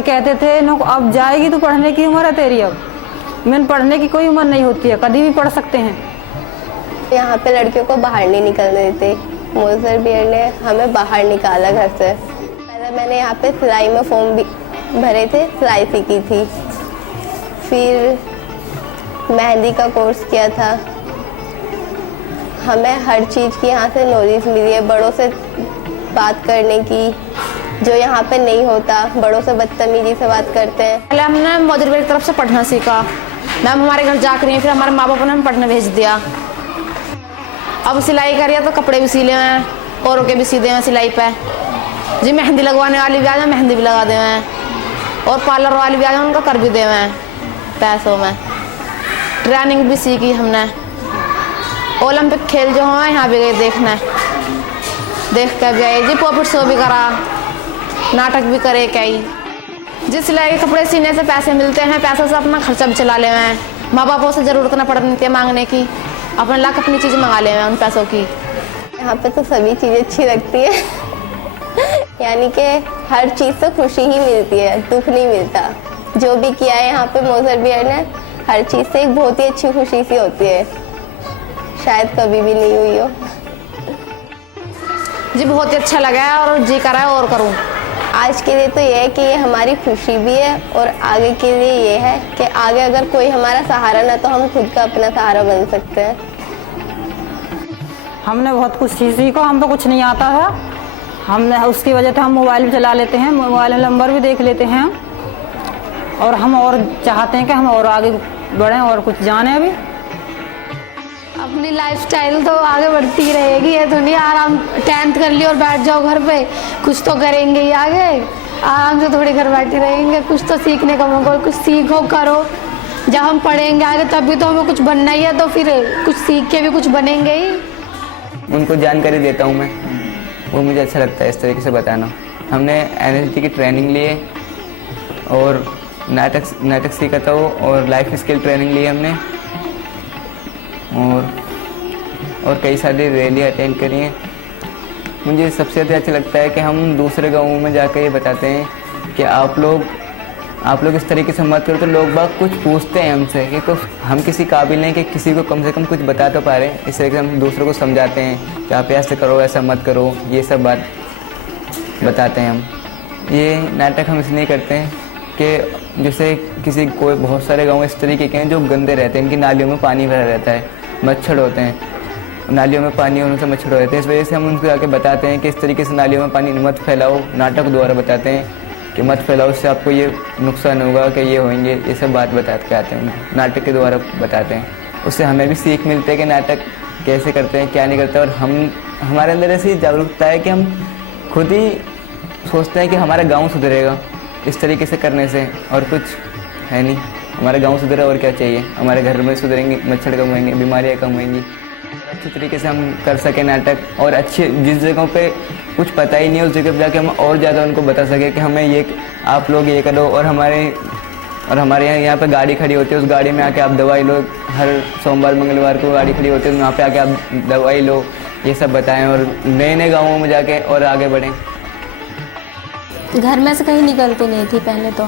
कोई कहते थे नो अब जाएगी तो पढ़ने की उम्र है तेरी, अब मैंने पढ़ने की कोई उम्र नहीं होती है, कभी भी पढ़ सकते हैं। यहाँ पे लड़कियों को बाहर नहीं निकलने देते। मोज़र बियर ने हमें बाहर निकाला घर से। पहले मैंने यहाँ पे सिलाई में फॉर्म भी भरे थे, सिलाई सीखी थी, फिर मेहंदी का कोर्स किया था। हमें हर चीज़ की यहाँ से नॉलेज मिली है, बड़ों से बात करने की, जो यहाँ पे नहीं होता। बड़ों से बदतमीजी से बात करते हैं। पहले हमने मोज़र बियर की तरफ से पढ़ना सीखा। मैम हमारे घर जा कर फिर हमारे माँ बाप ने हमें पढ़ने भेज दिया। अब सिलाई करिए तो कपड़े भी सिले हैं, औरों के भी सीधे हैं सिलाई पे। जी मेहंदी लगवाने वाली भी आ जाए, मेहंदी भी लगा दे हैं, और पार्लर वाली भी आ जाए, उनका कर भी दे हैं पैसों में। ट्रेनिंग भी सीखी हमने। ओलंपिक खेल जो हैं यहाँ भी गए देखना, देख कर भी आए जी। पॉकेट शो भी करा, नाटक भी करे कई। जिस सिलाई के कपड़े सीने से पैसे मिलते हैं, पैसों से अपना खर्चा भी चला ले हैं। माँ बापों से ज़रूरत न पड़ती है मांगने की, अपने लाख अपनी चीज़ मंगा ले हैं उन पैसों की। यहाँ पे तो सभी चीज़ें अच्छी लगती है यानी कि हर चीज़ से खुशी ही मिलती है, दुख नहीं मिलता। जो भी किया है यहाँ पे मोज़र बियर ने, हर चीज़ से एक बहुत ही अच्छी खुशी सी होती है, शायद कभी भी नहीं हुई हो। जी बहुत ही अच्छा लगा है और जी कर रहा है और करूँ। आज के लिए तो ये है कि ये हमारी खुशी भी है, और आगे के लिए ये है कि आगे अगर कोई हमारा सहारा ना, तो हम खुद का अपना सहारा बन सकते हैं। हमने बहुत कुछ सीखा, हमको कुछ नहीं आता था। हमने उसकी वजह से हम मोबाइल भी चला लेते हैं, मोबाइल में नंबर भी देख लेते हैं, और हम और चाहते हैं कि हम और आगे बढ़ें और कुछ जाने। अभी अपनी लाइफस्टाइल तो आगे बढ़ती रहेगी, ये तो नहीं आराम 10th कर ली और बैठ जाओ घर पे, कुछ तो करेंगे ही आगे। आराम से थोड़ी घर बैठे रहेंगे, कुछ तो सीखने का मौका, कुछ सीखो करो। जब हम पढ़ेंगे आगे तभी तो हमें कुछ बनना ही है, तो फिर कुछ सीख के भी कुछ बनेंगे ही। उनको जानकारी देता हूँ मैं, वो मुझे अच्छा लगता है इस तरीके से बताना। हमने एनएलटी की ट्रेनिंग ली है, और नाटक सीखा था वो, और लाइफ स्किल ट्रेनिंग ली है हमने, और कई सारी रैली अटेंड करी हैं। मुझे सबसे ज़्यादा अच्छा लगता है कि हम दूसरे गाँवों में जाकर ये बताते हैं कि आप लोग इस तरीके से मत करो, तो लोग बाग कुछ पूछते हैं हमसे कि कुछ हम किसी काबिल नहीं कि किसी को कम से कम कुछ बता तो पा रहे हैं। इस तरीके से हम दूसरों को समझाते हैं कि आप ऐसे करो, ऐसा मत करो, ये सब बात बताते हैं हम। ये नाटक हम इसलिए करते हैं कि जैसे कोई बहुत सारे गाँव इस तरीके के हैं जो गंदे रहते हैं, इनकी नालियों में पानी भरा रहता है, मच्छर होते हैं, नालियों में पानी होने से मच्छर होते हैं। इस वजह से हम उनको आके बताते हैं कि इस तरीके से नालियों में पानी मत फैलाओ। नाटक द्वारा बताते हैं कि मत फैलाओ, इससे आपको ये नुकसान होगा कि ये होंगे, ये सब बात बता के आते हैं, नाटक के द्वारा बताते हैं। उससे हमें भी सीख मिलती है कि नाटक कैसे करते हैं, क्या नहीं करते। और हमारे अंदर ऐसी जागरूकता है कि हम खुद ही सोचते हैं कि हमारा गाँव सुधरेगा इस तरीके से करने से, और कुछ है नहीं। हमारा गांव सुधरे और क्या चाहिए, हमारे घर में सुधरेंगे, मच्छर कम होंगे, बीमारियां कम होंगी। अच्छी तरीके से हम कर सकें नाटक, और अच्छे जिस जगहों पे कुछ पता ही नहीं है उस जगह पे जाके हम और ज़्यादा उनको बता सकें कि हमें ये, आप लोग ये करो। और हमारे यहाँ पे गाड़ी खड़ी होती है, उस गाड़ी में आके आप दवाई लो। हर सोमवार मंगलवार को गाड़ी खड़ी होती है, वहाँ पे आके आप दवाई लो, ये सब बताएँ, और नए नए गाँवों में जाके और आगे बढ़ें। घर में से कहीं निकलती नहीं थी पहले तो,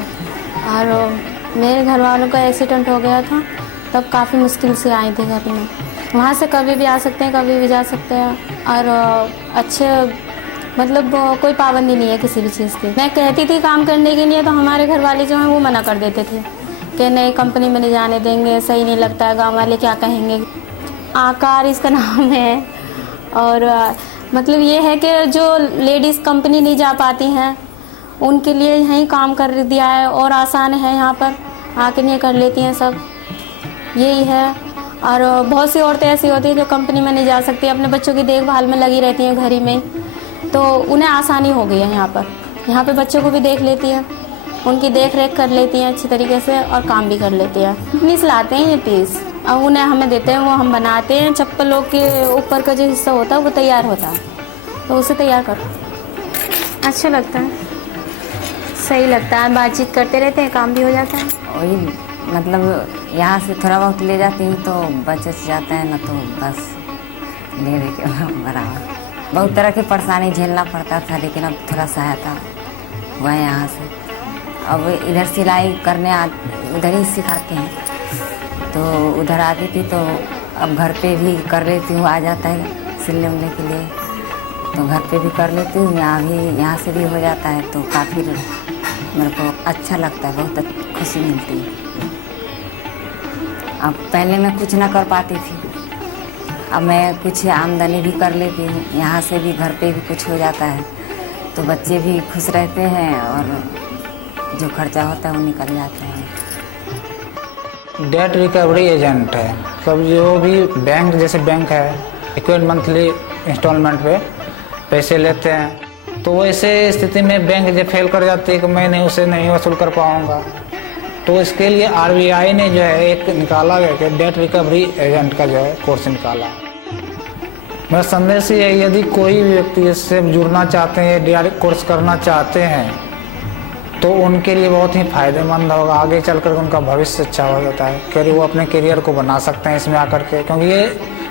और मेरे घर वालों का एक्सीडेंट हो गया था, तब काफ़ी मुश्किल से आई थी घर में। वहाँ से कभी भी आ सकते हैं, कभी भी जा सकते हैं, और अच्छे मतलब कोई पाबंदी नहीं है किसी भी चीज़ की। मैं कहती थी काम करने के लिए, तो हमारे घर वाले जो हैं वो मना कर देते थे कि नहीं, कंपनी में नहीं जाने देंगे, सही नहीं लगता है, गाँव वाले क्या कहेंगे। आकार इसका नाम है, और मतलब ये है कि जो लेडीज़ कंपनी नहीं जा पाती हैं उनके लिए यहीं काम कर दिया है, और आसान है, यहाँ पर आके नहीं कर लेती हैं सब, यही है। और बहुत सी औरतें ऐसी होती हैं जो कंपनी में नहीं जा सकती, अपने बच्चों की देखभाल में लगी रहती हैं घर ही में, तो उन्हें आसानी हो गई है यहाँ पे बच्चों को भी देख लेती है, उनकी देख रेख कर लेती हैं अच्छी तरीके से, और काम भी कर लेती हैं। पीस लाते हैं ये पीस, और उन्हें हमें देते हैं, वो हम बनाते हैं। चप्पलों के ऊपर का जो हिस्सा होता है वो तैयार होता है, तो उसे तैयार करो, अच्छा लगता है, सही लगता है, बातचीत करते रहते हैं, काम भी हो जाता है। वही मतलब यहाँ से थोड़ा बहुत ले जाती हूँ तो बच जाता है, ना तो बस ले के बराबर। बहुत तरह की परेशानी झेलना पड़ता था, लेकिन अब थोड़ा सहायता हुआ है यहाँ से। अब इधर सिलाई करने उधर ही सिखाते हैं, तो उधर आती थी तो अब घर पे भी कर लेती हूँ, आ जाता है सिलने उलने के लिए, तो घर पे भी कर लेती हूँ, यहाँ से भी हो जाता है, तो काफ़ी मेरे को अच्छा लगता है, बहुत खुशी मिलती है। अब पहले मैं कुछ ना कर पाती थी, अब मैं कुछ आमदनी भी कर लेती हूँ, यहाँ से भी घर पे भी कुछ हो जाता है, तो बच्चे भी खुश रहते हैं और जो खर्चा होता है वो निकल जाता है। डेट रिकवरी एजेंट है, सब जो भी बैंक, जैसे बैंक है इक्विट मंथली इंस्टॉलमेंट पे पैसे लेते हैं, तो वैसे स्थिति में बैंक जब फेल कर जाती है कि मैं नहीं उसे नहीं वसूल कर पाऊँगा, तो इसके लिए RBI ने जो है एक निकाला गया कि डेट रिकवरी एजेंट का जो है कोर्स निकाला। मेरा संदेश ये है, यदि कोई भी व्यक्ति इससे जुड़ना चाहते हैं, डेट कोर्स करना चाहते हैं, तो उनके लिए बहुत ही फायदेमंद होगा, आगे चलकर उनका भविष्य अच्छा हो जाता है, क्योंकि वो अपने करियर को बना सकते हैं इसमें आकर के, क्योंकि ये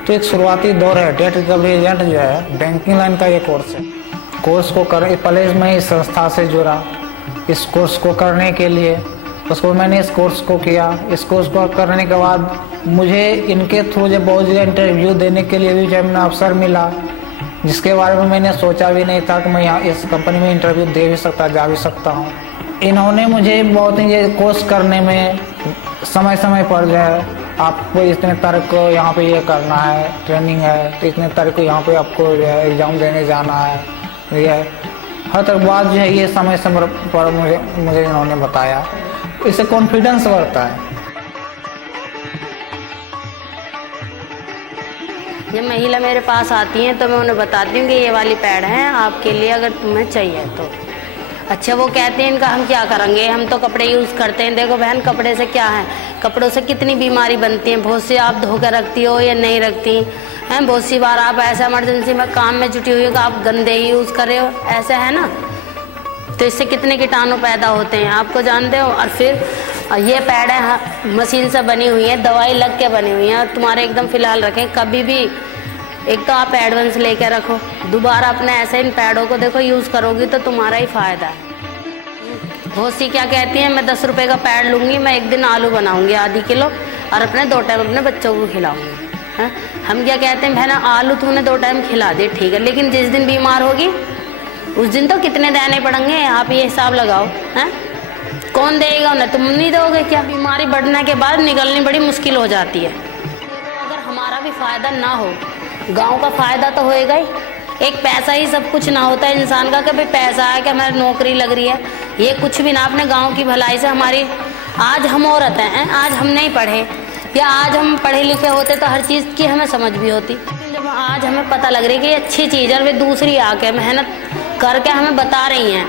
तो एक शुरुआती दौर है। डेट रिकवरी एजेंट जो है बैंकिंग लाइन का ये कोर्स है। कोर्स को कर पहले मैं इस संस्था से जुड़ा, इस कोर्स को करने के लिए उसको मैंने इस कोर्स को किया। इस कोर्स को करने के बाद मुझे इनके थ्रू जब बहुत जगह इंटरव्यू देने के लिए भी जब मैंने अवसर मिला, जिसके बारे में मैंने सोचा भी नहीं था कि मैं यहाँ इस कंपनी में इंटरव्यू दे भी सकता, जा भी सकता हूँ। इन्होंने मुझे बहुत ही ये कोर्स करने में समय समय पर जो है आपको इतने तारीख को यहाँ पे ये करना है, ट्रेनिंग है, तो इतने तारीख को यहाँ पे आपको जो है एग्ज़ाम देने जाना है, ये हर तक बात जो है ये समय समय पर मुझे इन्होंने बताया। इससे कॉन्फिडेंस बढ़ता है। जब महिला मेरे पास आती हैं तो मैं उन्हें बताती हूँ कि ये वाली पैड है आपके लिए, अगर तुम्हें चाहिए तो। अच्छा, वो कहते हैं इनका हम क्या करेंगे, हम तो कपड़े यूज़ करते हैं। देखो बहन, कपड़े से क्या है, कपड़ों से कितनी बीमारी बनती है। बहुत सी आप धो कर रखती हो या नहीं रखती हैं, बहुत सी बार आप ऐसा इमरजेंसी में काम में जुटी हुई हो कि आप गंदे ही यूज़ कर रहे हो, ऐसा है ना, तो इससे कितने कीटाणु पैदा होते हैं आपको जानते हो। और फिर ये पैड है मशीन से बनी हुई है, दवाई लग के बनी हुई है, और तुम्हारे एकदम फिलहाल रखें। कभी भी एक तो आप एडवांस लेके रखो, दोबारा अपने ऐसे इन पैडों को देखो यूज़ करोगी तो तुम्हारा ही फ़ायदा है। बहुत सी क्या कहती हैं, मैं 10 रुपये का पैड लूँगी, मैं एक दिन आलू बनाऊँगी आधी किलो और अपने 2 टाइम अपने बच्चों को खिलाऊँगी। हम क्या कहते हैं, बहना आलू तूने 2 टाइम खिला दे, ठीक है, लेकिन जिस दिन बीमार होगी उस दिन तो कितने देने पड़ेंगे, आप ये हिसाब लगाओ। हैं, कौन देगा उन्हें, तुम नहीं दोगे क्या। बीमारी बढ़ने के बाद निकलनी बड़ी मुश्किल हो जाती है। अगर हमारा भी फ़ायदा ना हो, गांव का फ़ायदा तो होएगा ही। एक पैसा ही सब कुछ ना होता है इंसान का, कि भाई पैसा है कि हमारी नौकरी लग रही है, ये कुछ भी ना। अपने गांव की भलाई से हमारी, आज हम औरत हैं, आज हम नहीं पढ़े, या आज हम पढ़े लिखे होते तो हर चीज़ की हमें समझ भी होती। जब आज हमें पता लग रही है कि ये अच्छी चीज़ है, और वे दूसरी आके मेहनत करके हमें बता रही हैं,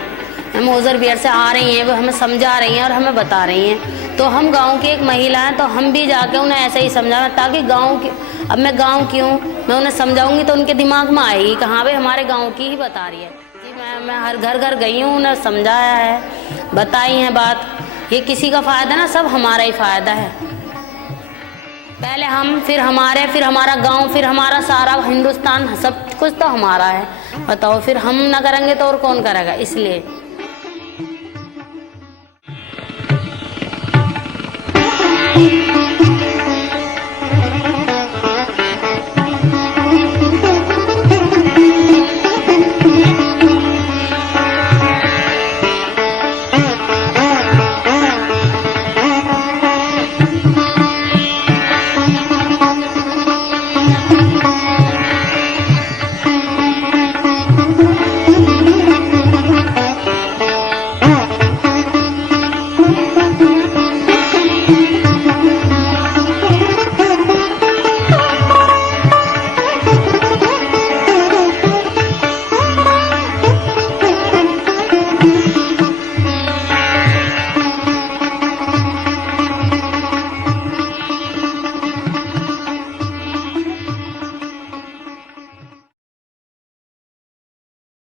हम मोज़र बियर से आ रही हैं, वो हमें समझा रही हैं और हमें बता रही हैं, तो हम गांव की एक महिला हैं, तो हम भी जाके उन्हें ऐसे ही समझाएं, ताकि गांव की, अब मैं गांव की हूँ, मैं उन्हें समझाऊंगी तो उनके दिमाग में आएगी कि हाँ भाई हमारे गांव की ही बता रही है जी। मैं हर घर घर गई हूँ, उन्हें समझाया है, बताई है बात। ये किसी का फ़ायदा ना, सब हमारा ही फ़ायदा है। पहले हम, फिर हमारे, फिर हमारा गांव, फिर हमारा सारा हिंदुस्तान, सब कुछ तो हमारा है। बताओ, फिर हम ना करेंगे तो और कौन करेगा। इसलिए